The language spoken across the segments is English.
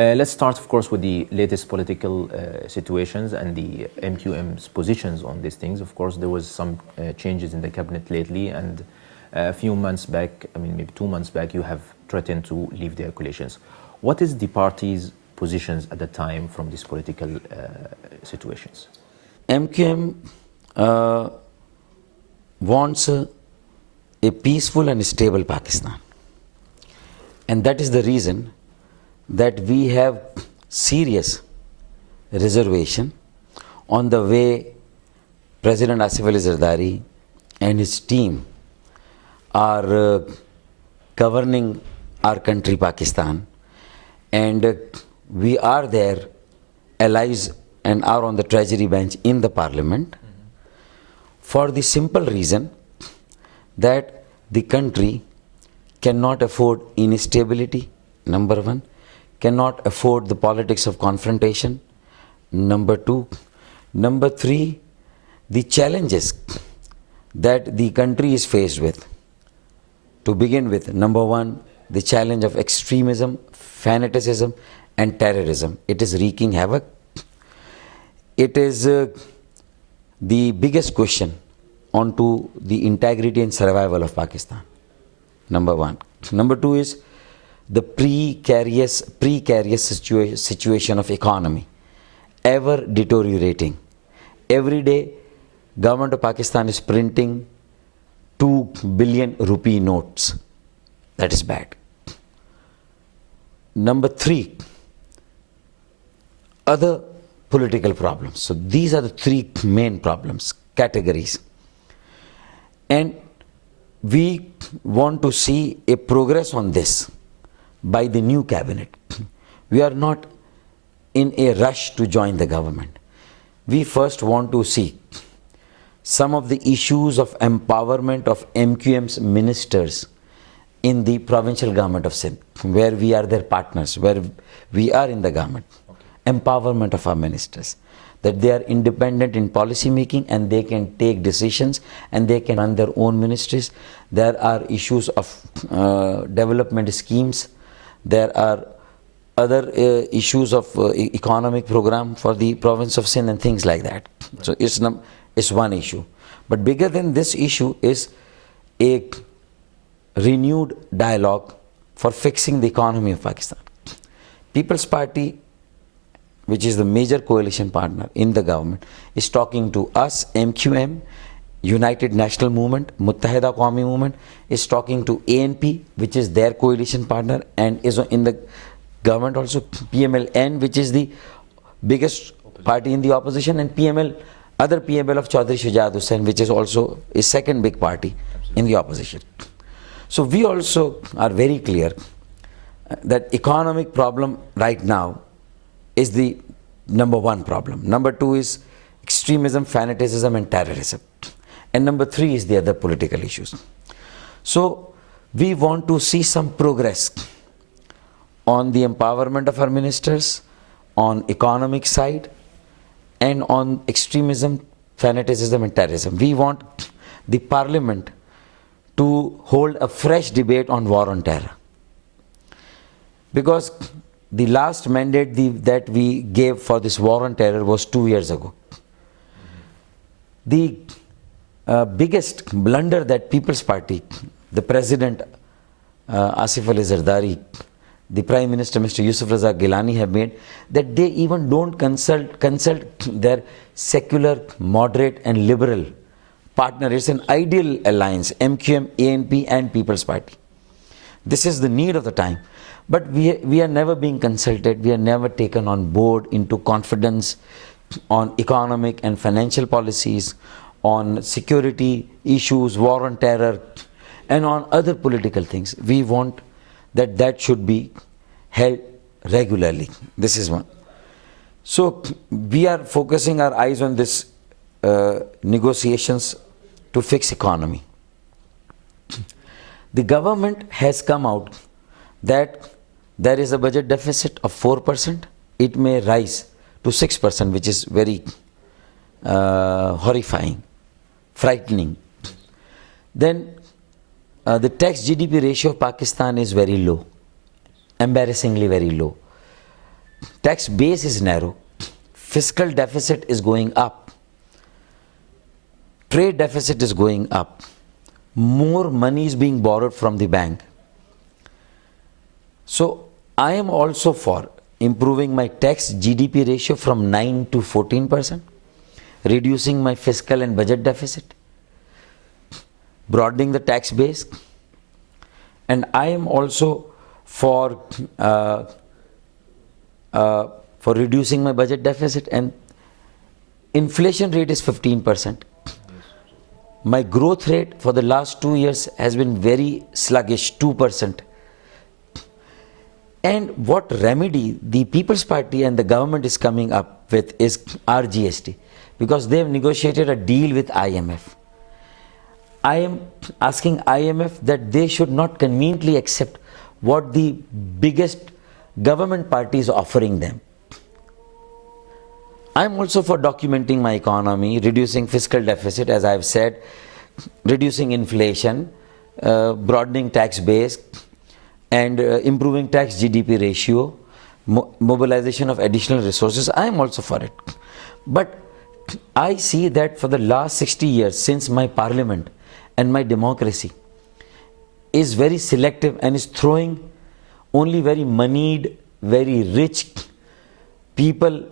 Let's start, of course, with the latest political situations and the MQM's positions on these things. Of course, there was some changes in the cabinet lately, and a few months back, I mean, maybe 2 months back, you have threatened to leave the coalitions. What is the party's positions at the time from these political situations? MQM wants a peaceful and stable Pakistan. And that is the reason that we have serious reservation on the way President Asif Ali Zardari and his team are governing our country, Pakistan. And we are their allies and are on the treasury bench in the parliament for the simple reason that the country cannot afford instability, number one, cannot afford the politics of confrontation, number two. Number three, the challenges that the country is faced with. To begin with, number one, the challenge of extremism, fanaticism and terrorism. It is wreaking havoc. It is the biggest question onto the integrity and survival of Pakistan, number one. Number two is the precarious situation of economy, ever deteriorating. Every day, government of Pakistan is printing 2 billion rupee notes. That is bad. Number three, other political problems. So these are the three main problems, categories. And we want to see a progress on this by the new cabinet. We are not in a rush to join the government. We first want to see some of the issues of empowerment of MQM's ministers in the provincial government of Sindh, where we are their partners, where we are in the government. Okay. Empowerment of our ministers, that they are independent in policy making and they can take decisions and they can run their own ministries. There are issues of development schemes. There are other issues of economic program for the province of Sindh and things like that. So it's one issue. But bigger than this issue is a renewed dialogue for fixing the economy of Pakistan. People's Party, which is the major coalition partner in the government, is talking to us, MQM, United National Movement, Muttahida Qawmi Movement, is talking to ANP, which is their coalition partner and is in the government also, PMLN, which is the biggest party in the opposition, and other PML of Chaudhry Shujat Hussain, which is also a second big party in the opposition. So we also are very clear that economic problem right now is the number one problem. Number two is extremism, fanaticism and terrorism. And number three is the other political issues. So we want to see some progress on the empowerment of our ministers, on economic side, and on extremism, fanaticism and terrorism. We want the parliament to hold a fresh debate on war on terror. Because the last mandate that we gave for this war on terror was 2 years ago. The biggest blunder that People's Party, the President Asif Ali Zardari, the Prime Minister Mr. Yusuf Raza Gilani have made, that they even don't consult their secular, moderate and liberal partner. It's an ideal alliance, MQM, ANP and People's Party. This is the need of the time. But we are never being consulted, we are never taken on board into confidence on economic and financial policies, on security issues, war on terror, and on other political things. We want that should be held regularly. This is one. So we are focusing our eyes on this negotiations to fix economy. The government has come out that there is a budget deficit of 4%. It may rise to 6%, which is very horrifying, frightening. Then the tax GDP ratio of Pakistan is very low, embarrassingly very low. tax base is narrow, fiscal deficit is going up, trade deficit is going up, more money is being borrowed from the bank. So I am also for improving my tax GDP ratio from 9 to 14%, reducing my fiscal and budget deficit, broadening the tax base, and I am also for reducing my budget deficit. And inflation rate is 15%. My growth rate for the last 2 years has been very sluggish, 2%. And what remedy the People's Party and the government is coming up with is RGST, because they have negotiated a deal with IMF. I am asking IMF that they should not conveniently accept what the biggest government party is offering them. I am also for documenting my economy, reducing fiscal deficit, as I have said, reducing inflation, broadening tax base, and improving tax GDP ratio, mobilization of additional resources. I am also for it. But I see that for the last 60 years, since my parliament and my democracy is very selective and is throwing only very moneyed, very rich people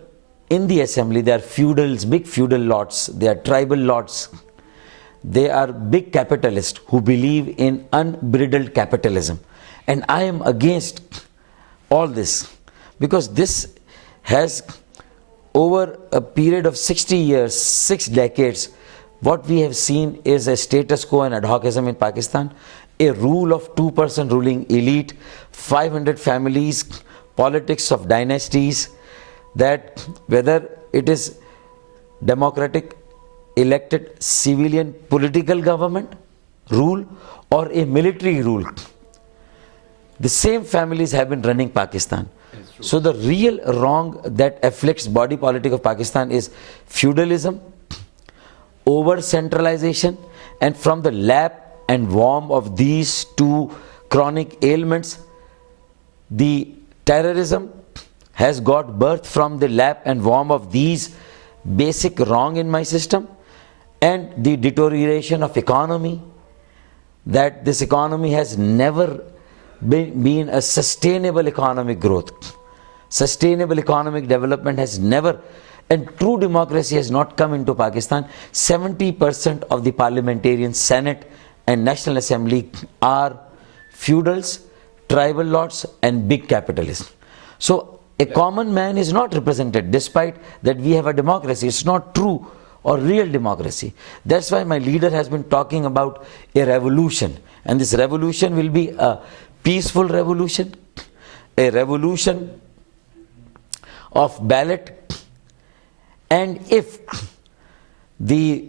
in the assembly. They are feudals, big feudal lords, they are tribal lords, they are big capitalists who believe in unbridled capitalism. And I am against all this, because this has, over a period of 60 years, 6 decades, what we have seen is a status quo and ad hocism in Pakistan, a rule of 2% ruling elite, 500 families, politics of dynasties, that whether it is democratic, elected, civilian, political government rule or a military rule, the same families have been running Pakistan. So the real wrong that afflicts body politic of Pakistan is feudalism, over centralization, and from the lap and warm of these two chronic ailments, the terrorism has got birth from the lap and warm of these basic wrong in my system, and the deterioration of economy, that this economy has never been a sustainable economic growth. Sustainable economic development has never, and true democracy has not come into Pakistan. 70% of the parliamentarians, Senate and National Assembly are feudals, tribal lords and big capitalists. So a common man is not represented, despite that we have a democracy. It's not true or real democracy. That's why my leader has been talking about a revolution, and this revolution will be a peaceful revolution, a revolution of ballot. And if the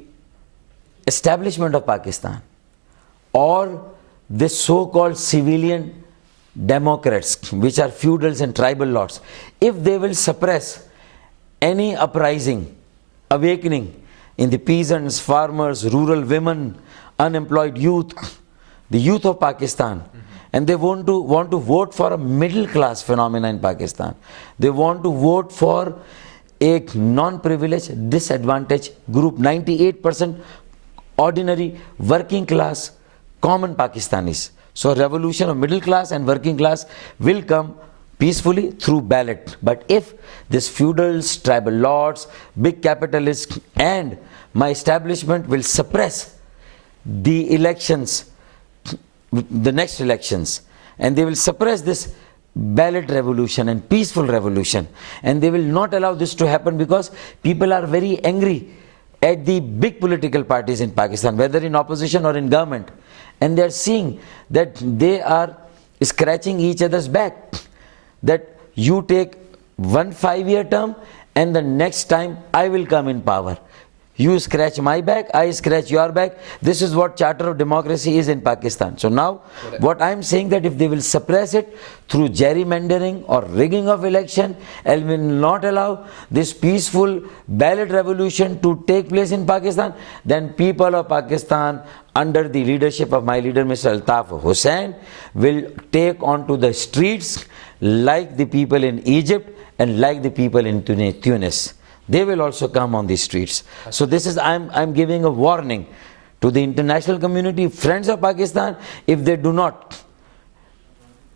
establishment of Pakistan or the so-called civilian democrats, which are feudals and tribal lords, if they will suppress any uprising, awakening in the peasants, farmers, rural women, unemployed youth, the youth of Pakistan, and they want to vote for a middle class phenomena in Pakistan, they want to vote for a non-privileged, disadvantaged group, 98% ordinary working class common Pakistanis. So a revolution of middle class and working class will come peacefully through ballot. But if this feudals, tribal lords, big capitalists and my establishment will suppress the elections, the next elections, and they will suppress this ballot revolution and peaceful revolution, and they will not allow this to happen, because people are very angry at the big political parties in Pakistan, whether in opposition or in government, and they are seeing that they are scratching each other's back, that you take 1 5-year term and the next time I will come in power. You scratch my back, I scratch your back. This is what Charter of Democracy is in Pakistan. So now, what I am saying, that if they will suppress it through gerrymandering or rigging of election, and will not allow this peaceful ballot revolution to take place in Pakistan, then people of Pakistan under the leadership of my leader Mr. Altaf Hussain, will take on to the streets like the people in Egypt and like the people in Tunis. They will also come on the streets. So this is, I'm giving a warning to the international community, friends of Pakistan, if they do not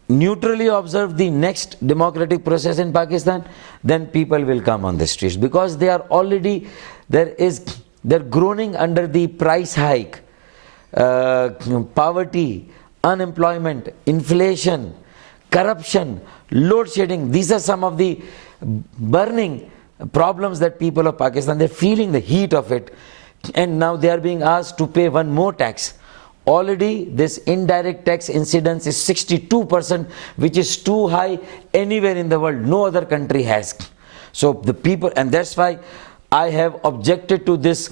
neutrally observe the next democratic process in Pakistan, then people will come on the streets, because they are already, they're groaning under the price hike, poverty, unemployment, inflation, corruption, load shedding. These are some of the burning problems that people of Pakistan, they're feeling the heat of it, and now they are being asked to pay one more tax. Already this indirect tax incidence is 62%, which is too high anywhere in the world. No other country has. So the people, and that's why I have objected to this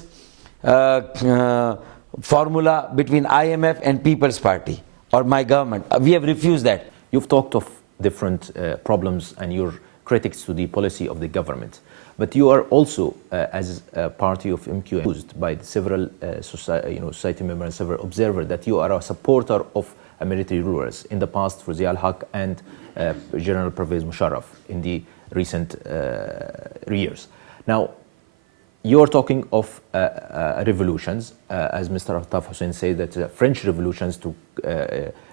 formula between IMF and People's Party or my government. We have refused that. You've talked of different problems and your critics to the policy of the government, but you are also, as a party of MQM, accused by several society members and several observers that you are a supporter of military rulers in the past for Zia al-Haq and General Pervez Musharraf in the recent years. Now, you're talking of revolutions, as Mr. Altaf Hussain said, that French revolutions to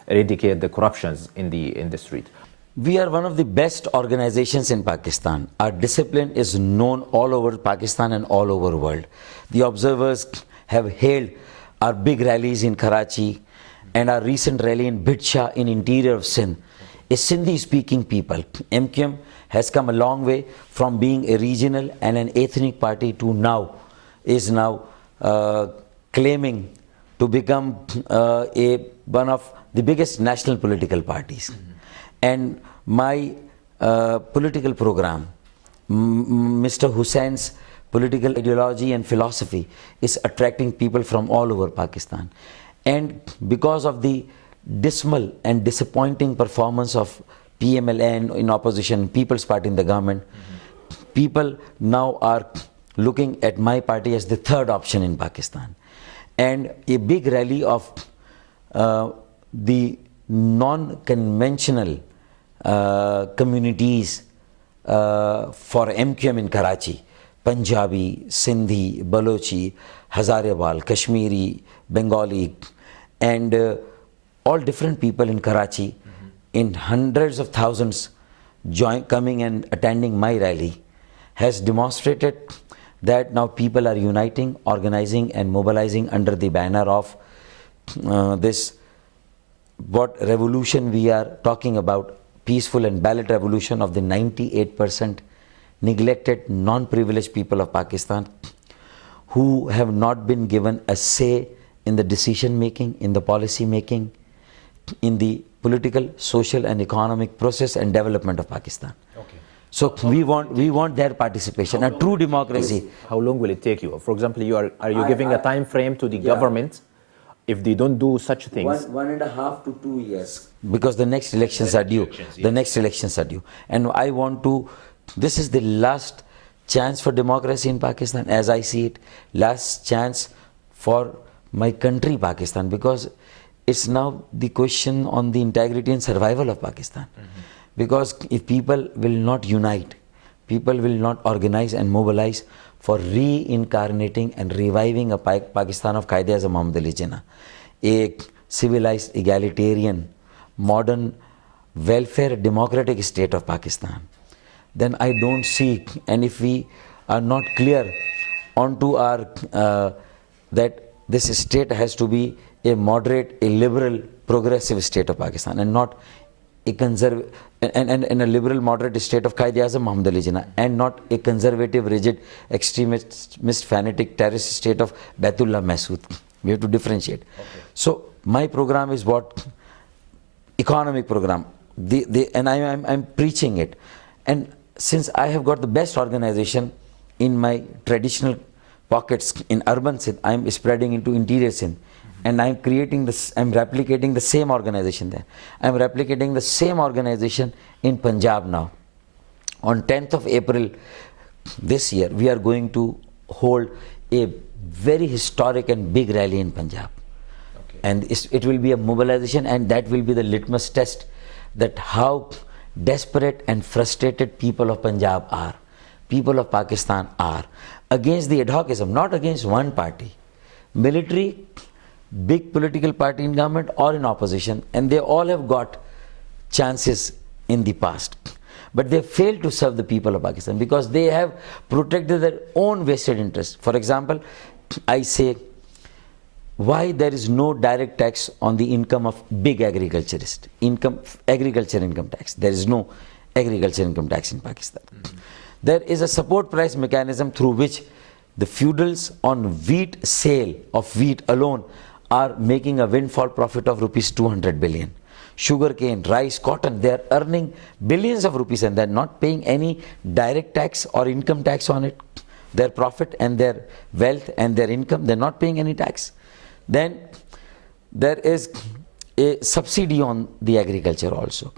eradicate the corruptions in the street. We are one of the best organizations in Pakistan. Our discipline is known all over Pakistan and all over the world. The observers have hailed our big rallies in Karachi and our recent rally in Bidshah in interior of Sindh. A Sindhi-speaking people. MQM has come a long way from being a regional and an ethnic party to now claiming to become one of the biggest national political parties. And my political program, Mr. Hussein's political ideology and philosophy, is attracting people from all over Pakistan. And because of the dismal and disappointing performance of PMLN in opposition, People's Party in the government, people now are looking at my party as the third option in Pakistan. And a big rally of the non-conventional communities for MQM in Karachi, Punjabi, Sindhi, Balochi, Hazarewal, Kashmiri, Bengali, and all different people in Karachi, in hundreds of thousands coming and attending my rally, has demonstrated that now people are uniting, organizing and mobilizing under the banner of this, what revolution we are talking about, peaceful and ballot revolution of the 98% neglected, non-privileged people of Pakistan who have not been given a say in the decision making, in the policy making, in the political, social and economic process and development of Pakistan. Okay. So we want their participation, a true democracy. How long will it take you? For example, are you giving a time frame to the government if they don't do such things? 1.5 to 2 years. Because the next elections are due. The next elections are due. And I want to, this is the last chance for democracy in Pakistan, as I see it. Last chance for my country, Pakistan, because it's now the question on the integrity and survival of Pakistan. Because if people will not unite, people will not organize and mobilize for reincarnating and reviving a Pakistan of Quaid-e-Azam Muhammad Ali Jinnah, a civilized, egalitarian, modern, welfare, democratic state of Pakistan, then I don't see, and if we are not clear onto our, that this state has to be a moderate, a liberal, progressive state of Pakistan and not a conservative, and a liberal, moderate state of Quaid-e-Azam Muhammad Ali Jinnah, and not a conservative, rigid, extremist, fanatic, terrorist state of Baitullah Masood. We have to differentiate. Okay. So my program is what? Economic program. And I'm preaching it. And since I have got the best organization in my traditional pockets in urban Sindh, I'm spreading into interior Sindh. And I'm creating this, I'm replicating the same organization there. I'm replicating the same organization in Punjab now. On 10th of April this year, we are going to hold a very historic and big rally in Punjab. And it will be a mobilization, and that will be the litmus test that how desperate and frustrated people of Punjab are, people of Pakistan are, against the ad hocism, not against one party. Military, big political party in government or in opposition, and they all have got chances in the past. But they failed to serve the people of Pakistan because they have protected their own vested interests. For example, I say, why there is no direct tax on the income of big agriculturist, agriculture income tax. There is no agriculture income tax in Pakistan. There is a support price mechanism through which the feudals on wheat sale of wheat alone are making a windfall profit of rupees 200 billion. Sugarcane, rice, cotton, they are earning billions of rupees and they are not paying any direct tax or income tax on it. Their profit and their wealth and their income, they are not paying any tax. Then there is a subsidy on the agriculture also.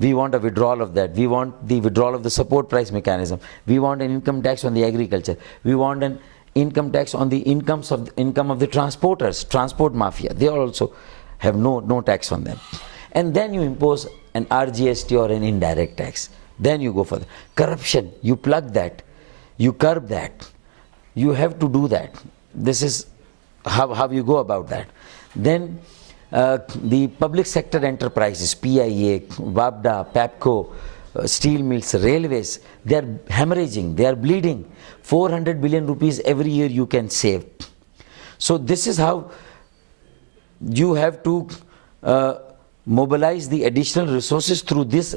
We want a withdrawal of that. We want the withdrawal of the support price mechanism. We want an income tax on the agriculture. We want an income tax on the income of the transporters, transport mafia. They also have no tax on them. And then you impose an RGST or an indirect tax. Then you go for the corruption. You plug that. You curb that. You have to do that. This is how you go about that. Then the public sector enterprises, PIA, WAPDA, PAPCO, steel mills, railways, they are hemorrhaging, they are bleeding. 400 billion rupees every year you can save. So this is how you have to mobilize the additional resources through this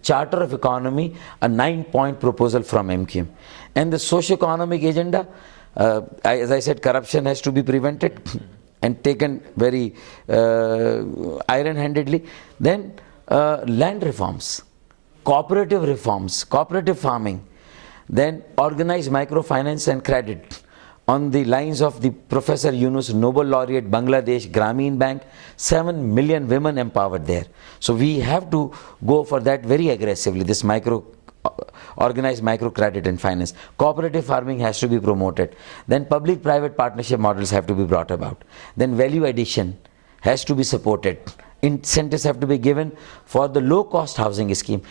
Charter of Economy, a 9-point proposal from MQM. And the socio-economic agenda, as I said, corruption has to be prevented and taken very iron-handedly. Then land reforms, cooperative farming, then organized microfinance and credit on the lines of the Professor Yunus, Nobel laureate, Bangladesh, Grameen Bank, 7 million women empowered there. So we have to go for that very aggressively, this organized microcredit and finance. Cooperative farming has to be promoted. Then public-private partnership models have to be brought about. Then value addition has to be supported. Incentives have to be given for the low-cost housing scheme.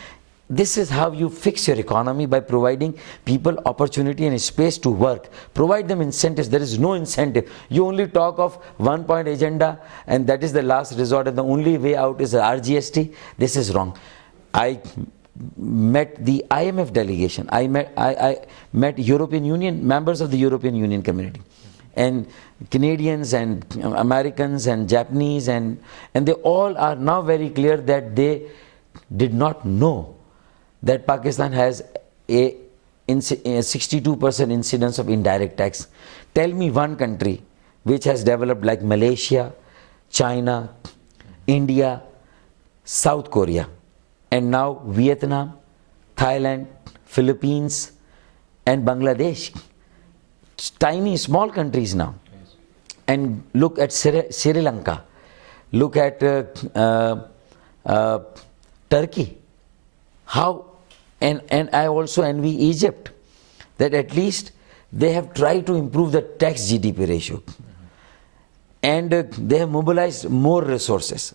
This is how you fix your economy, by providing people opportunity and space to work. Provide them incentives. There is no incentive. You only talk of 1-point agenda and that is the last resort and the only way out is the RGST. This is wrong. I met the IMF delegation. I met European Union, members of the European Union community, and Canadians and Americans and Japanese, and they all are now very clear that they did not know that Pakistan has a 62% incidence of indirect tax. Tell me one country which has developed like Malaysia, China, India, South Korea, and now Vietnam, Thailand, Philippines, and Bangladesh. Tiny, small countries now. And look at Sri Lanka, look at Turkey. How, and I also envy Egypt, that at least they have tried to improve the tax GDP ratio. And they have mobilized more resources.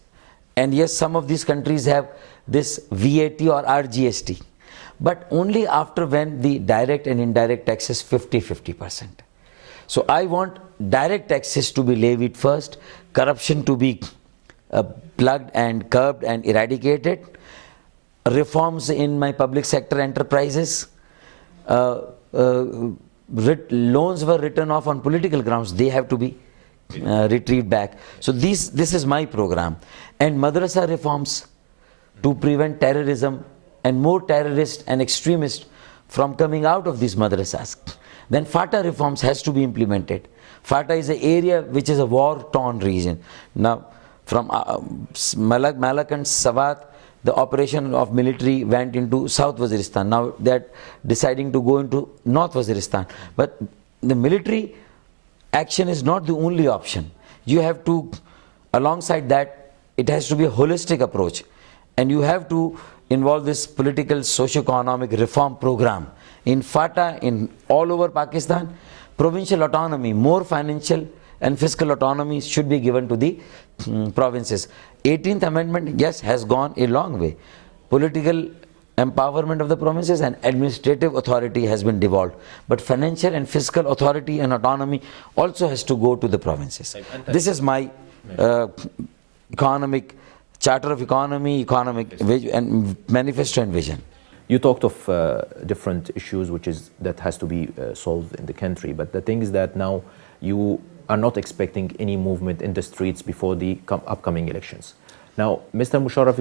And yes, some of these countries have this VAT or RGST, but only after when the direct and indirect taxes 50-50%. So I want direct taxes to be levied first, corruption to be plugged and curbed and eradicated, reforms in my public sector enterprises. Loans were written off on political grounds, they have to be retrieved back. So this is my program. And madrasa reforms to prevent terrorism and more terrorists and extremists from coming out of these madrasas. Then FATA reforms has to be implemented. FATA is an area which is a war-torn region. Now from Malak and Swat, the operation of military went into South Waziristan. Now they are deciding to go into North Waziristan. But the military action is not the only option. You have to, alongside that, it has to be a holistic approach. And you have to involve this political socio-economic reform program in FATA, in all over Pakistan. Provincial autonomy, more financial and fiscal autonomy should be given to the provinces. 18th Amendment, yes, has gone a long way. Political empowerment of the provinces and administrative authority has been devolved. But financial and fiscal authority and autonomy also has to go to the provinces. This is my economic charter of economy, economic and manifesto and vision. You talked of different issues that has to be solved in the country, but the thing is that now you are not expecting any movement in the streets before the upcoming elections. Now, Mr. Musharraf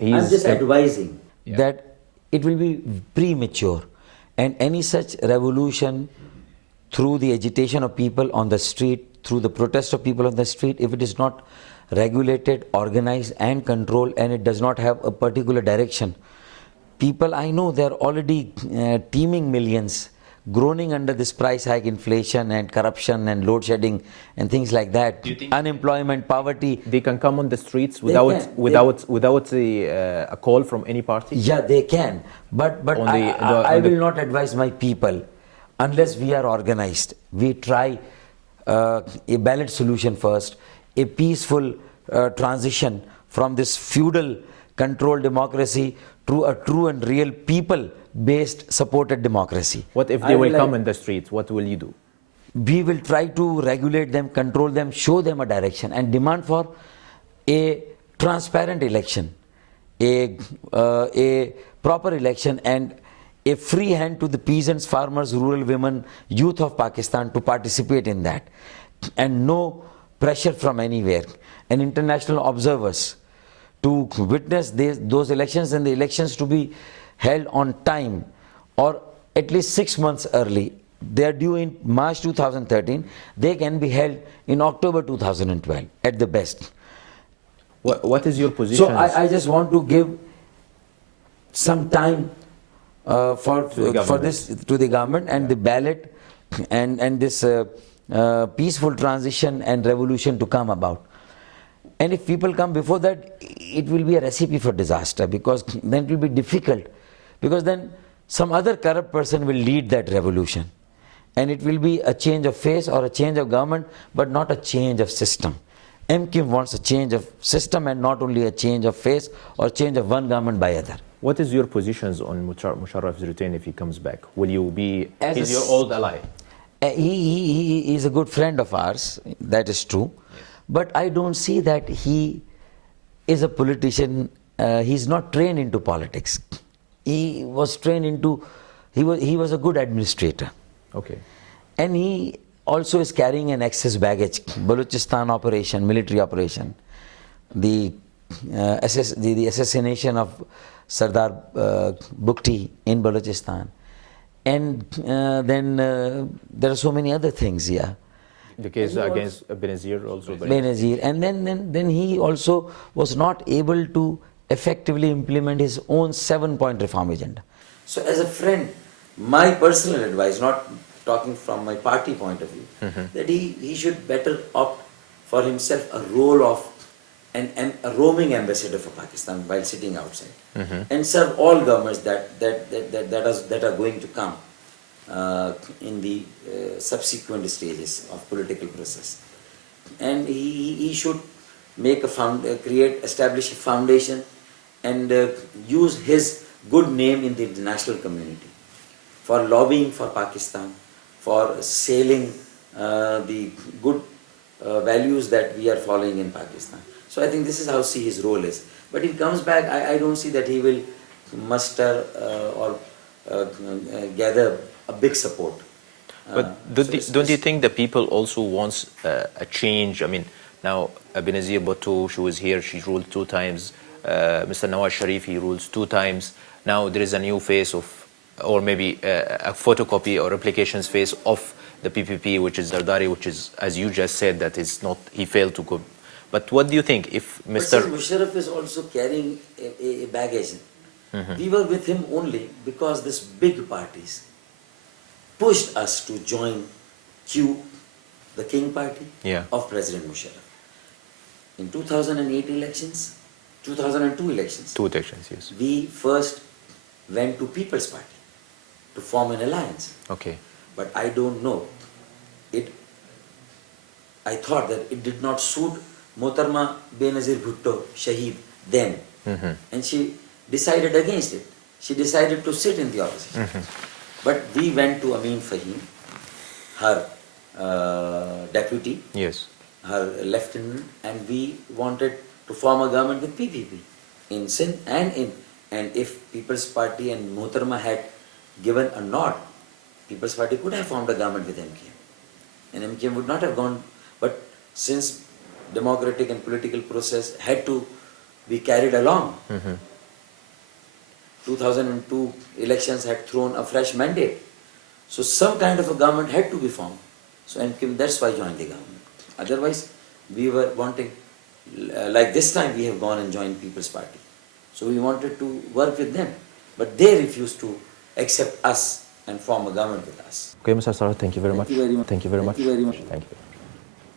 I'm just advising that it will be premature, and any such revolution through the agitation of people on the street, through the protest of people on the street, if it is not regulated, organized and controlled, and it does not have a particular direction, people, I know, they are already teeming millions, groaning under this price hike, inflation and corruption and load shedding and things like that. Unemployment, poverty. They can come on the streets without a call from any party? Yeah, they can. But I will not advise my people unless we are organized. We try a ballot solution first, a peaceful transition from this feudal controlled democracy to a true and real people-based supported democracy. What if they will come in the streets? What will you do? We will try to regulate them, control them, show them a direction, and demand for a transparent election, a proper election, and a free hand to the peasants, farmers, rural women, youth of Pakistan to participate in that, and no pressure from anywhere, and international observers to witness those elections, and the elections to be held on time or at least 6 months early. They are due in March 2013. They can be held in October 2012 at the best. What is your position? So I just want to give some time for this to the government and the ballot and this peaceful transition and revolution to come about. And if people come before that, it will be a recipe for disaster, because then it will be difficult, because then some other corrupt person will lead that revolution, and it will be a change of face or a change of government, but not a change of system. MQM wants a change of system and not only a change of face or change of one government by other. What is your positions on Musharraf's return if he comes back? Will you be as your old ally? He is a good friend of ours, that is true. Yes. But I don't see that he is a politician. He's not trained into politics. He was trained into, he was a good administrator. Okay. And he also is carrying an excess baggage. Balochistan operation, military operation, the assassination of Sardar Bukti in Balochistan. And then there are so many other things, yeah. The case against Benazir also. Benazir. And then he also was not able to effectively implement his own 7-point reform agenda. So as a friend, my personal advice, not talking from my party point of view, that he should better opt for himself a role of a roaming ambassador for Pakistan while sitting outside, and serve all governments that are going to come in the subsequent stages of political process. And he should make establish a foundation and use his good name in the international community for lobbying for Pakistan, for sailing the good values that we are following in Pakistan. So I think this is how I see his role is. But if he comes back, I don't see that he will muster or gather a big support. But don't you think the people also wants a change? I mean, now Benazir Bhutto, she was here, she ruled 2 times. Mr. Nawaz Sharif, he rules 2 times. Now there is a new face of, or maybe a photocopy or replications face of the PPP, which is Zardari, which is, as you just said, that is not, he failed to go. But what do you think if Mr. Musharraf is also carrying a baggage? We were with him only because these big parties pushed us to join Q, the King Party of President Musharraf. In 2008 elections, 2002 elections. 2 elections, yes. We first went to People's Party to form an alliance. Okay. But I don't know. I thought that it did not suit Motarma Benazir Bhutto, Shaheed, then. And she decided against it. She decided to sit in the opposition. But we went to Amin Fahim, her deputy, Yes. her lieutenant, and we wanted to form a government with PPP in Sindh and if People's Party and Motarma had given a nod, People's Party could have formed a government with MQM. And MQM would not have gone, but since democratic and political process had to be carried along, 2002 elections had thrown a fresh mandate. So some kind of a government had to be formed. So MQM, that's why joined the government. Otherwise, we were wanting, like this time we have gone and joined People's Party. So we wanted to work with them. But they refused to accept us and form a government with us. Okay, Mr. Sarwar, thank you very much. Thank you very much. Thank you very Thank much. you very much. Thank you.